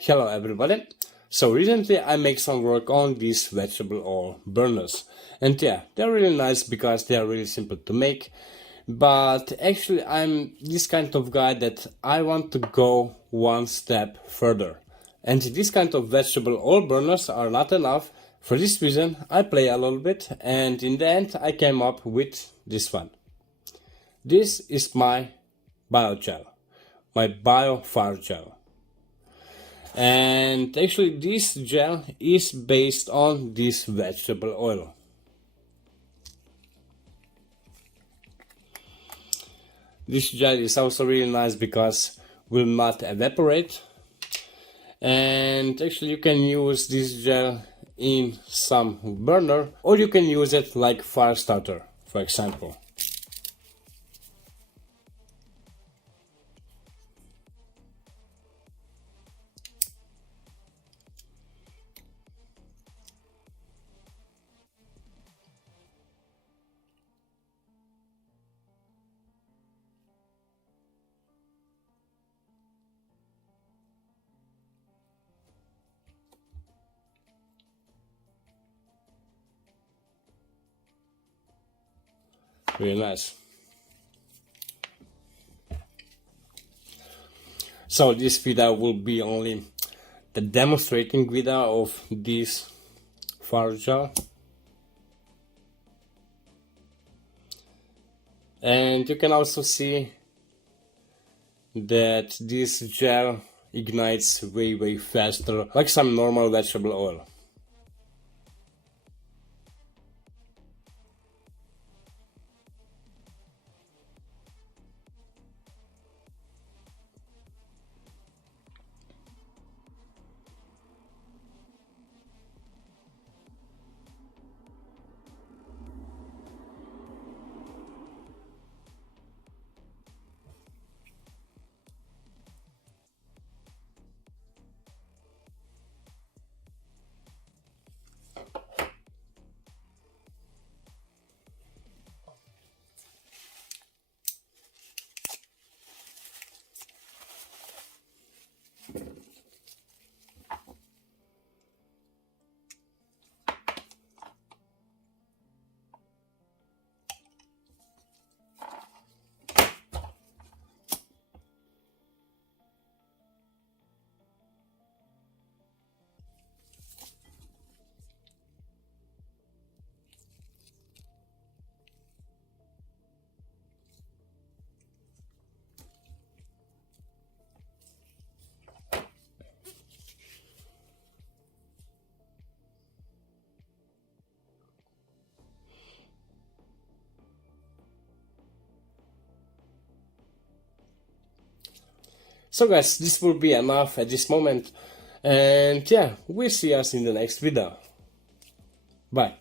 Hello everybody. So recently I make some work on these vegetable oil burners, and yeah, they're really nice because they are really simple to make. But actually I'm this kind of guy that I want to go one step further, and this kind of vegetable oil burners are not enough. For this reason I play a little bit, and in the end I came up with this one. This is my biogel, my biofire gel. And actually this gel is based on this vegetable oil. This gel is also really nice because will not evaporate, and actually you can use this gel in some burner, or you can use it like fire starter, for example. Really nice. So this video will be only the demonstrating video of this fire gel, and you can also see that this gel ignites way faster, like some normal vegetable oil. So guys, this will be enough at this moment, and yeah, we'll see us in the next video. Bye.